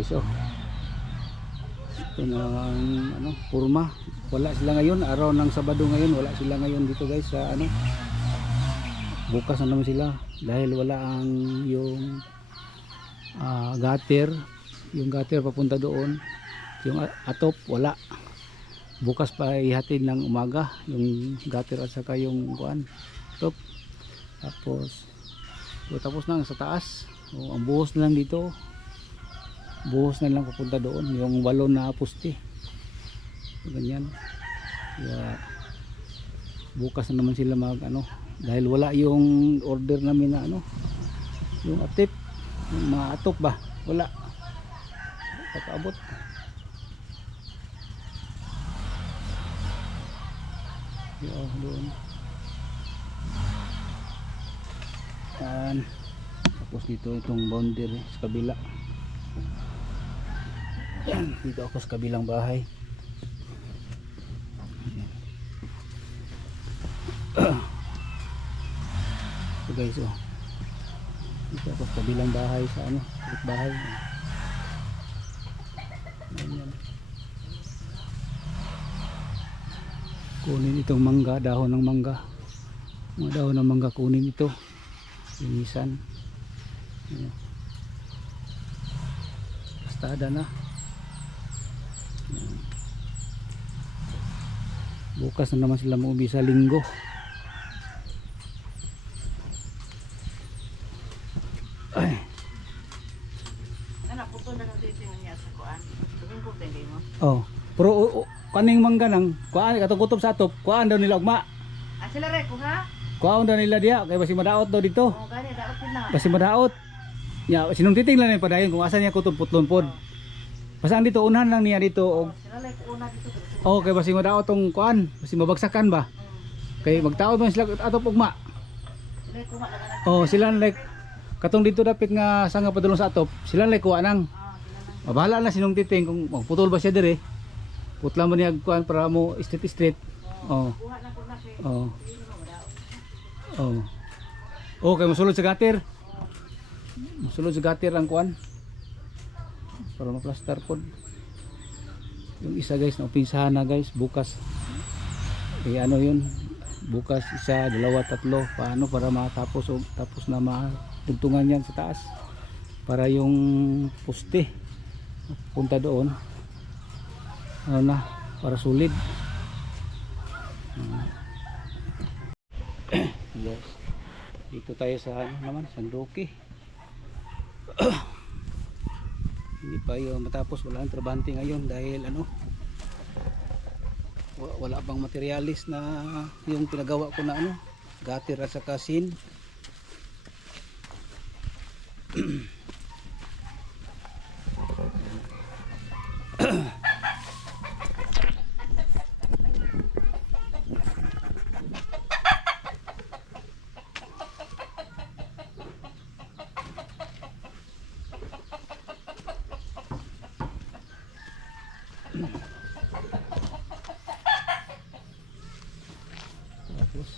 guys, oh. Ito na ang ano, purma. Wala sila ngayon, araw ng Sabado ngayon, wala sila ngayon dito guys sa ano. Bukas na naman sila dahil wala ang yung gutter, yung gutter papunta doon. Yung atop wala. Bukas pa ihatid ng umaga yung gutter at saka yung kuan, atop. Tapos na sa taas. O, ang buhos na lang dito. Buhos na lang papunta doon yung balon na puste. Ganyan. Kaya bukas na naman sila mag ano, dahil wala yung order namin na ano, yung atip, yung mga atop ba, wala pakaabot. Doon. Tapos dito itong boundary sa kabila. Yan, dito ako sa kabilang bahay. So guys, oh. Dito ako sa kabilang bahay sa ano, bahay. Ayan. Kunin itong mangga, dahon ng mangga. Mga dahon ng mangga kunin ito. Linisan. Ayan. Pastada na. Ayan. Bukas na naman sila mauwi sa Linggo. Ay. Ano, puto na lang dito niya sa kuan. Tingin ko tingin mo. Oh, pero kaning mangga nang kuan katong kutob sa atop, kuan daw nila ugma. Sila re ko ha? Kuan daw nila diha kay basi madaot daw dito. Oh, gani daot na. Basi madaot. Ya, sinong titing lang ni padayon kung asa niya kutob putlon pod. Basta dito unahan lang niya dito og Sila re ko una dito. oh, kay basi madaot tong kuan, basi mabagsakan ba. Kay magtaod man sila atop ugma. Sila ko malaga. Oh, sila like katong dito dapit nga sanga padulong sa atop, sila like kuha nang. Mabahala na sinong titing kung magputol ba siya dire. Putla mo niya kuan para mo straight. Oh. Kuha na ko na siya. Oh. Oh. Oh, kay mosulod sa gutter. Mosulod sa gutter ang kuan. Para ma-plaster pod. Yung isa guys, na upinsahan na guys, bukas. Eh ano yun? Bukas isa, dalawa, tatlo, paano para matapos o tapos na matugtungan yan sa taas. Para yung poste punta doon. Ano na, para solid. Yes. Dito tayo sa ano naman, Sandoki. Hindi pa yung matapos, wala ang trabante ngayon dahil ano, wala pang materialis na yung pinagawa ko na ano, gutter at saka sin. Tapos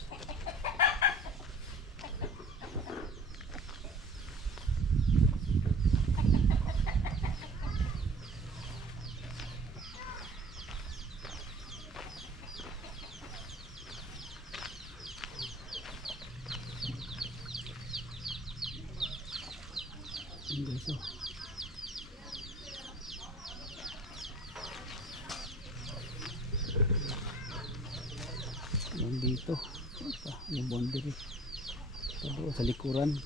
guys, oh. Yan dito yung boundary doon sa likuran.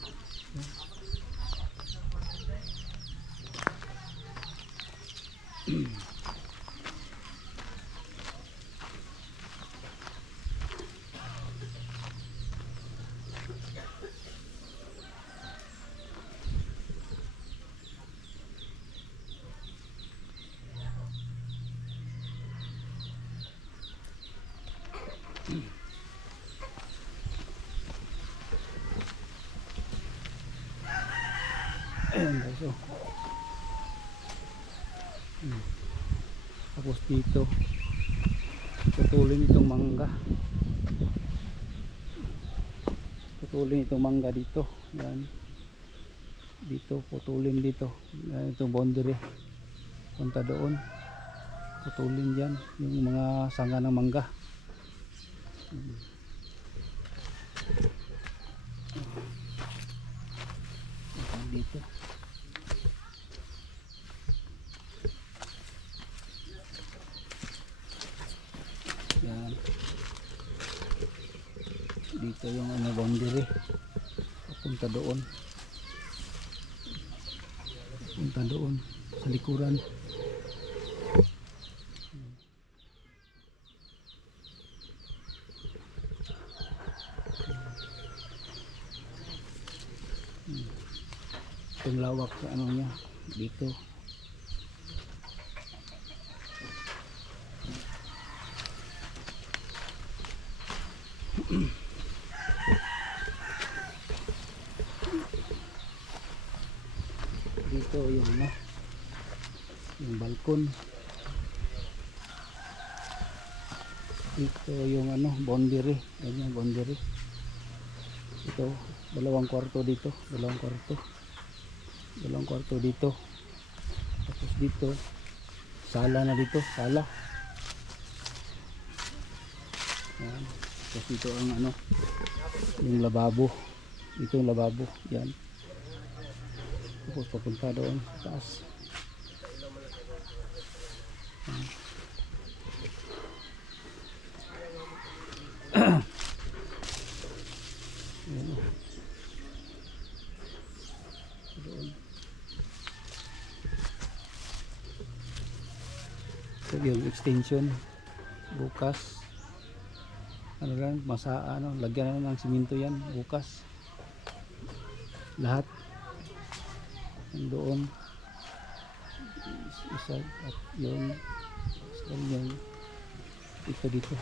Ayan guys, oh. Tapos dito putulin itong mangga, putulin itong mangga dito. Yan dito, putulin dito. Yan itong boundary. punta doon, putulin dyan yung mga sanga ng mangga. Dito yan, dito yung ano boundary, papunta doon sa likuran. Itong lawak sa ano niya dito. Dito yung ano, yung balkon. Dito yung ano, boundary. Ayan yung boundary. Ito, dalawang kwarto dito, dalawang kwarto dito. Tapos dito, sala na dito, sala. Ayan. Tapos dito ang ano, yung lababo. Dito yung lababo, yan. Tapos papunta doon sa taas. Ayan. Doon. So yung extension bukas ano lang, lagyan na ng simento yan bukas lahat doon, isa at yun, ito dito.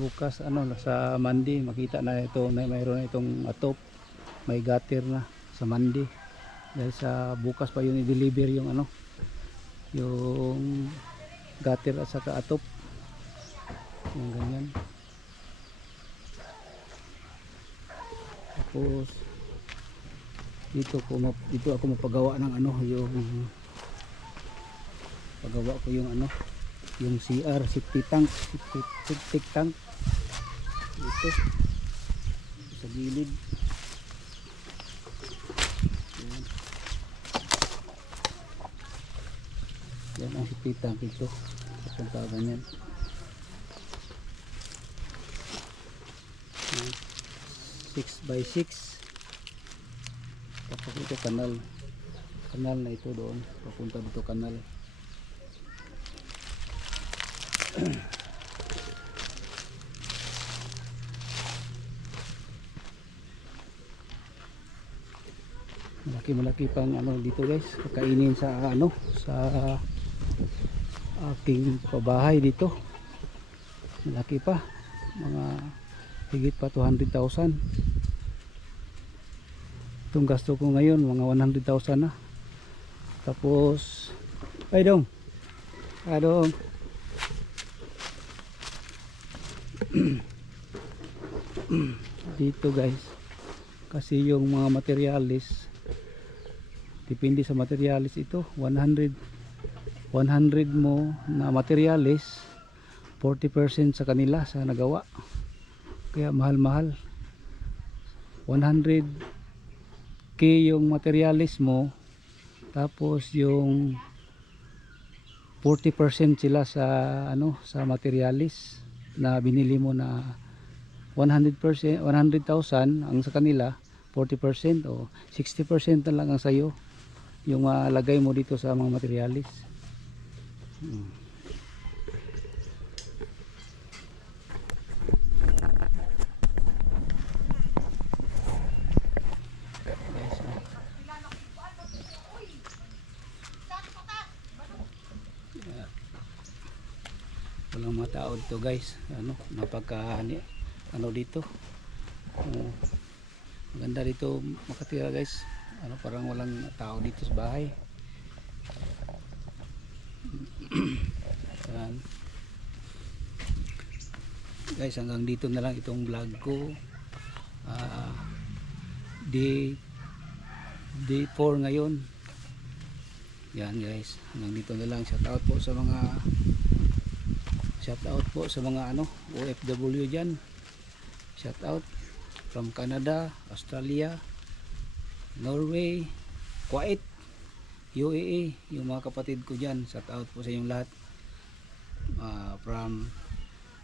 Bukas ano sa Monday makita na ito na mayroon na itong atop, may gutter na sa Monday dahil sa bukas pa yun i-deliver yung ano, yung gutter at saka atop, yung ganyan. Tapos dito ako mapagawa ng ano, yung pagawa ko yung ano, yung CR septic tank dito sa gilid. Yan ang septic tank ito, papunta ganyan. 6x6. Tapos ito kanal na ito doon, papunta dito kanal. Malaki pang ano dito guys, kakainin sa ano, sa aking pabahay dito. Malaki pa, mga higit pa 200,000. Itong gasto ko ngayon mga 100,000 na. Tapos ay dong dito guys, kasi yung mga materialis depende sa materialis ito, 100 mo na materialis, 40% sa kanila sa nagawa, kaya mahal 100k yung materialis mo, tapos yung 40% sila sa ano, sa materialis na binili mo na 100%, 100,000 ang sa kanila, 40% o 60% na lang ang sayo yung lagay mo dito sa mga materialis. Walang mga tao dito guys, ano, napaka ano dito, maganda dito makatira guys. ano, parang walang tao dito sa bahay. Yan. Guys, hanggang dito na lang itong vlog ko. Day 4 ngayon. Yan guys, hanggang dito na lang. Shout out po sa mga ano, OFW dyan. Shout out from Canada, Australia, Norway, Kuwait, UAE, yung mga kapatid ko dyan. Shout out po sa inyong lahat. From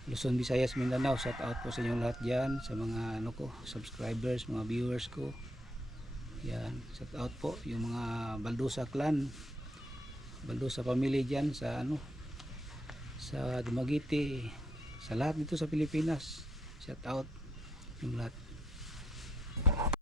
Luzon, Visayas, Mindanao, shout out po sa inyong lahat dyan, sa mga ano ko, subscribers, mga viewers ko. Yan, shout out po yung mga Baldusa clan, Baldusa family dyan sa ano, sa Dumaguete, sa lahat dito sa Pilipinas. Shout out yung lahat.